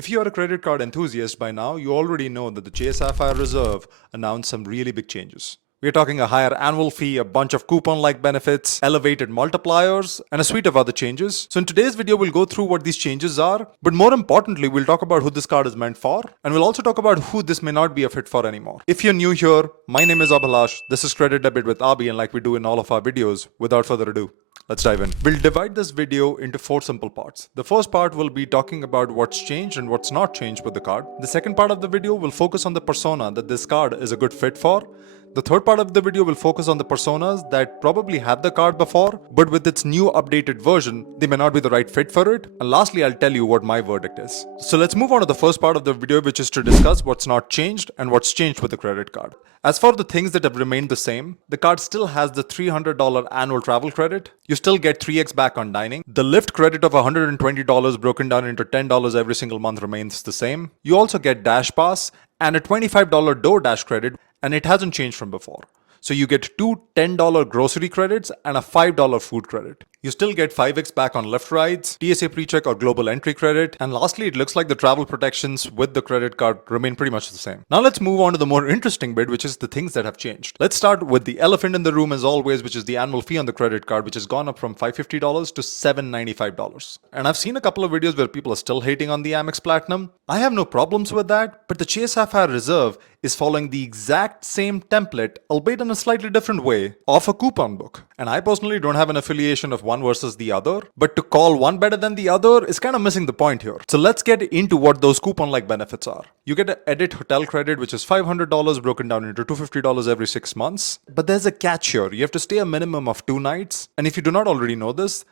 If you are a credit card enthusiast by now, you already know that the Chase Sapphire Reserve announced some really big changes. We're talking a higher annual fee, a bunch of coupon-like benefits, elevated multipliers, and a suite of other changes. So in today's video, we'll go through what these changes are, but more importantly, we'll talk about who this card is meant for, and we'll also talk about who this may not be a fit for anymore. If you're new here, my name is Abhilash, this is Credit Debit with Abhi, and like we do in all of our videos, without further ado, let's dive in. We'll divide this video into 4 simple parts. The first part will be talking about what's changed and what's not changed with the card. The second part of the video will focus on the persona that this card is a good fit for. The third part of the video will focus on the personas that probably had the card before, but with its new updated version, they may not be the right fit for it. And lastly, I'll tell you what my verdict is. So let's move on to the first part of the video, which is to discuss what's not changed and what's changed with the credit card. As for the things that have remained the same, the card still has the $300 annual travel credit. You still get 3x back on dining. The Lyft credit of $120 broken down into $10 every single month remains the same. You also get Dash Pass and a $25 DoorDash credit, and it hasn't changed from before. So you get two $10 grocery credits and a $5 food credit. You still get 5x back on Lyft rides, TSA PreCheck or global entry credit, and lastly, it looks like the travel protections with the credit card remain pretty much the same. Now let's move on to the more interesting bit, which is the things that have changed. Let's start with the elephant in the room as always, which is the annual fee on the credit card, which has gone up from $550 to $795. And I've seen a couple of videos where people are still hating on the Amex Platinum. I have no problems with that, but the Chase Sapphire Reserve is following the exact same template, albeit in a slightly different way, of a coupon book. And I personally don't have an affiliation of one versus the other, but to call one better than the other is kind of missing the point here. So let's get into what those coupon-like benefits are. You get an edit hotel credit, which is $500 broken down into $250 every 6 months. But there's a catch here. You have to stay a minimum of 2 nights. And if you do not already know this,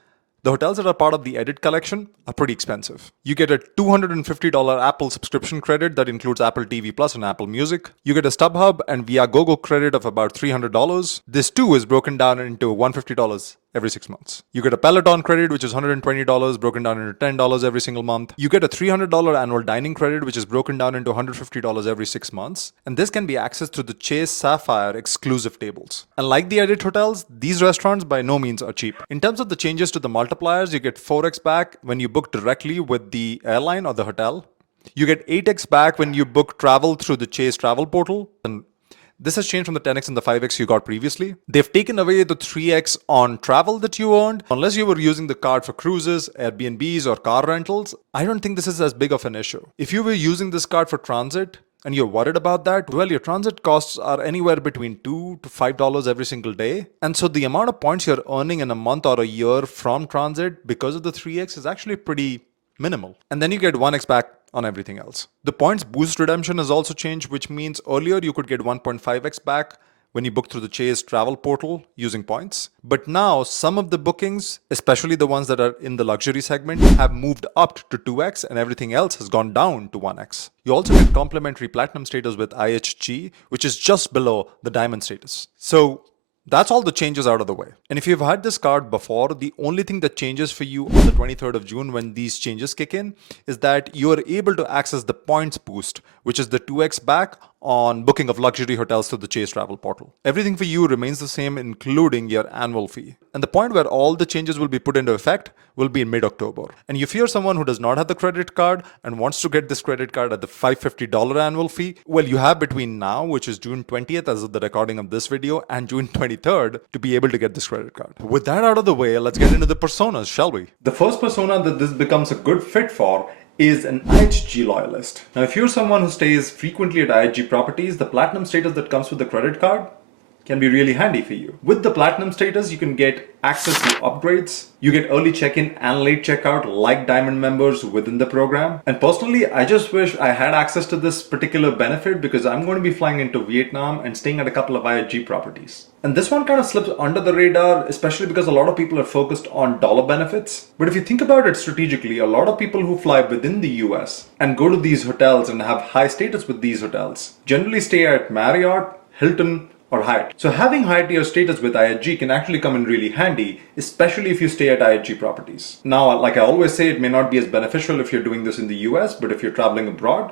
the hotels that are part of the Edit collection are pretty expensive. You get a $250 Apple subscription credit that includes Apple TV Plus and Apple Music. You get a StubHub and Viagogo credit of about $300. This too is broken down into $150 every 6 months. You get a Peloton credit, which is $120 broken down into $10 every single month. You get a $300 annual dining credit, which is broken down into $150 every 6 months. And this can be accessed through the Chase Sapphire exclusive tables. And like the Edit hotels, these restaurants by no means are cheap. In terms of the changes to the multipliers, you get 4x back when you book directly with the airline or the hotel. You get 8x back when you book travel through the Chase travel portal. And this has changed from the 10x and the 5x you got previously. They've taken away the 3x on travel that you earned. Unless you were using the card for cruises, Airbnbs, or car rentals, I don't think this is as big of an issue. If you were using this card for transit, and you're worried about that, well, your transit costs are anywhere between $2 to $5 every single day. And so the amount of points you're earning in a month or a year from transit because of the 3x is actually pretty minimal. And then you get 1x back on everything else. The points boost redemption has also changed, which means earlier you could get 1.5x back when you book through the Chase travel portal using points. But now some of the bookings, especially the ones that are in the luxury segment, have moved up to 2x and everything else has gone down to 1x. You also get complimentary platinum status with IHG, which is just below the diamond status. So that's all the changes out of the way. And if you've had this card before, the only thing that changes for you on the 23rd of June when these changes kick in is that you are able to access the points boost, which is the 2x back on booking of luxury hotels through the Chase travel portal. Everything for you remains the same, including your annual fee. And the point where all the changes will be put into effect will be in mid-October. And if you're someone who does not have the credit card and wants to get this credit card at the $550 annual fee, well, you have between now, which is June 20th as of the recording of this video, and June 23rd to be able to get this credit card. With that out of the way, let's get into the personas, shall we? The first persona that this becomes a good fit for is an IHG loyalist. Now, if you're someone who stays frequently at IHG properties, the platinum status that comes with the credit card can be really handy for you. With the platinum status, you can get access to upgrades. You get early check-in and late checkout like diamond members within the program. And personally, I just wish I had access to this particular benefit because I'm going to be flying into Vietnam and staying at a couple of IHG properties. And this one kind of slips under the radar, especially because a lot of people are focused on dollar benefits. But if you think about it strategically, a lot of people who fly within the US and go to these hotels and have high status with these hotels generally stay at Marriott, Hilton, or Hyatt. So having high tier status with IHG can actually come in really handy, especially if you stay at IHG properties. Now, like I always say, it may not be as beneficial if you're doing this in the US, but if you're traveling abroad,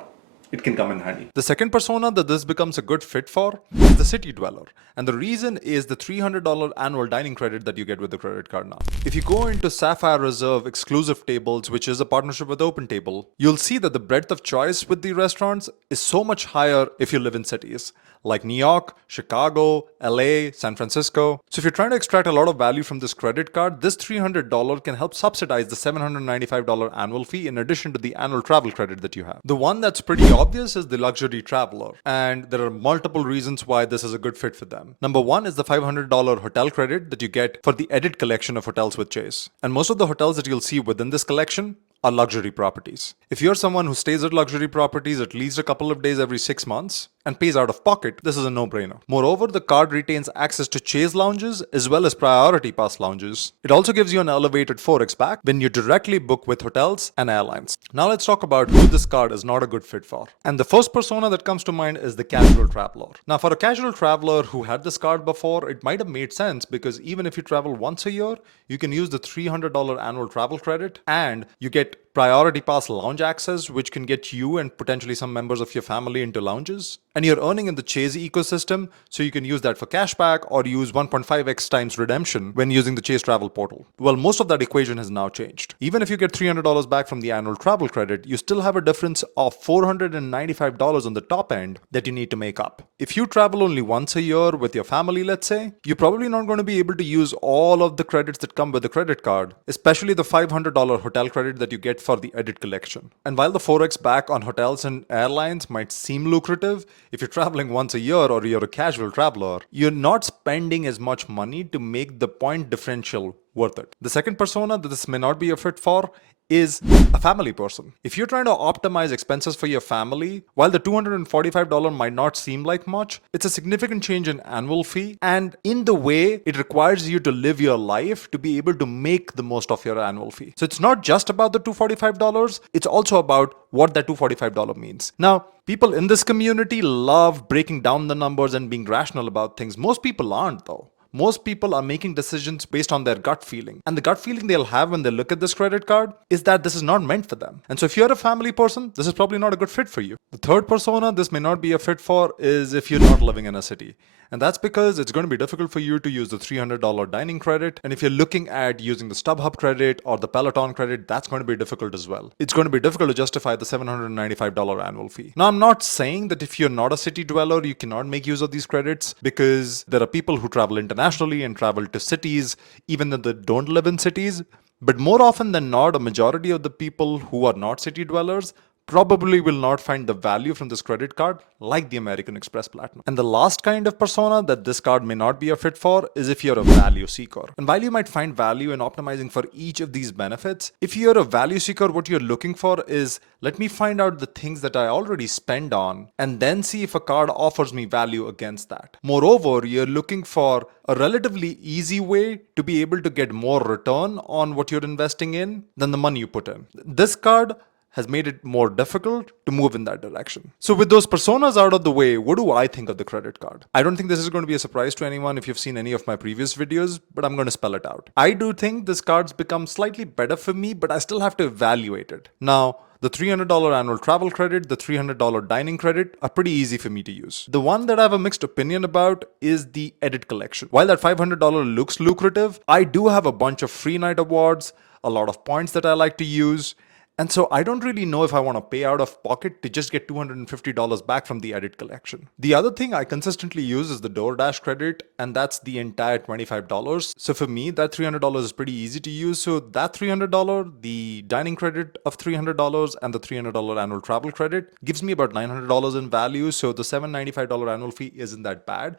it can come in handy. The second persona that this becomes a good fit for is the city dweller. And the reason is the $300 annual dining credit that you get with the credit card now. If you go into Sapphire Reserve exclusive tables, which is a partnership with OpenTable, you'll see that the breadth of choice with the restaurants is so much higher if you live in cities like New York, Chicago, LA, San Francisco. So if you're trying to extract a lot of value from this credit card, this $300 can help subsidize the $795 annual fee in addition to the annual travel credit that you have. The one that's pretty obvious is the luxury traveler, and there are multiple reasons why this is a good fit for them. Number one is the $500 hotel credit that you get for the Edit collection of hotels with Chase. And most of the hotels that you'll see within this collection are luxury properties. If you're someone who stays at luxury properties at least a couple of days every 6 months and pays out of pocket, this is a no-brainer. Moreover, the card retains access to Chase lounges as well as priority pass lounges. It also gives you an elevated 4x back when you directly book with hotels and airlines. Now let's talk about who this card is not a good fit for. And the first persona that comes to mind is the casual traveler. Now for a casual traveler who had this card before, it might have made sense because even if you travel once a year, you can use the $300 annual travel credit and you get priority pass lounge access, which can get you and potentially some members of your family into lounges. And you're earning in the Chase ecosystem, so you can use that for cashback or use 1.5x times redemption when using the Chase travel portal. Well, most of that equation has now changed. Even if you get $300 back from the annual travel credit, you still have a difference of $495 on the top end that you need to make up. If you travel only once a year with your family, let's say, you're probably not going to be able to use all of the credits that come with the credit card, especially the $500 hotel credit that you get for the Edit collection. And while the 4x back on hotels and airlines might seem lucrative, if you're traveling once a year or you're a casual traveler, you're not spending as much money to make the point differential worth it. The second persona that this may not be a fit for is a family person. If you're trying to optimize expenses for your family, while the $245 might not seem like much, it's a significant change in annual fee, and in the way it requires you to live your life to be able to make the most of your annual fee. So it's not just about the $245, it's also about what that $245 means. Now, people in this community love breaking down the numbers and being rational about things. Most people aren't though. Most people are making decisions based on their gut feeling. And the gut feeling they'll have when they look at this credit card is that this is not meant for them. And so if you're a family person, this is probably not a good fit for you. The third persona this may not be a fit for is if you're not living in a city. And that's because it's going to be difficult for you to use the $300 dining credit. And if you're looking at using the StubHub credit or the Peloton credit, that's going to be difficult as well. It's going to be difficult to justify the $795 annual fee. Now, I'm not saying that if you're not a city dweller, you cannot make use of these credits, because there are people who travel internationally and travel to cities, even though they don't live in cities. But more often than not, a majority of the people who are not city dwellers probably will not find the value from this credit card like the American Express Platinum. And the last kind of persona that this card may not be a fit for is if you're a value seeker. And while you might find value in optimizing for each of these benefits, if you're a value seeker, what you're looking for is, let me find out the things that I already spend on and then see if a card offers me value against that. Moreover, you're looking for a relatively easy way to be able to get more return on what you're investing in than the money you put in. This card has made it more difficult to move in that direction. So with those personas out of the way, what do I think of the credit card? I don't think this is going to be a surprise to anyone if you've seen any of my previous videos, but I'm going to spell it out. I do think this card's become slightly better for me, but I still have to evaluate it. Now, the $300 annual travel credit, the $300 dining credit are pretty easy for me to use. The one that I have a mixed opinion about is the Edit collection. While that $500 looks lucrative, I do have a bunch of free night awards, a lot of points that I like to use, and so I don't really know if I want to pay out of pocket to just get $250 back from the Edit collection. The other thing I consistently use is the DoorDash credit, and that's the entire $25. So for me, that $300 is pretty easy to use. So that $300, the dining credit of $300, and the $300 annual travel credit gives me about $900 in value. So the $795 annual fee isn't that bad.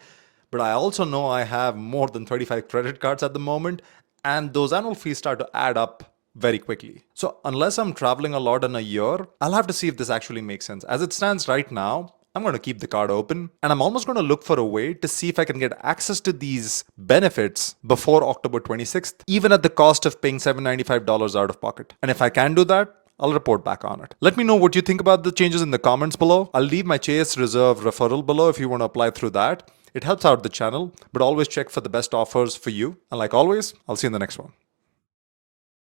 But I also know I have more than 35 credit cards at the moment, and those annual fees start to add up very quickly. So unless I'm traveling a lot in a year, I'll have to see if this actually makes sense. As it stands right now, I'm going to keep the card open, and I'm almost going to look for a way to see if I can get access to these benefits before October 26th, even at the cost of paying $795 out of pocket. And if I can do that, I'll report back on it. Let me know what you think about the changes in the comments below. I'll leave my Chase Reserve referral below if you want to apply through that. It helps out the channel, but always check for the best offers for you. And like always, I'll see you in the next one.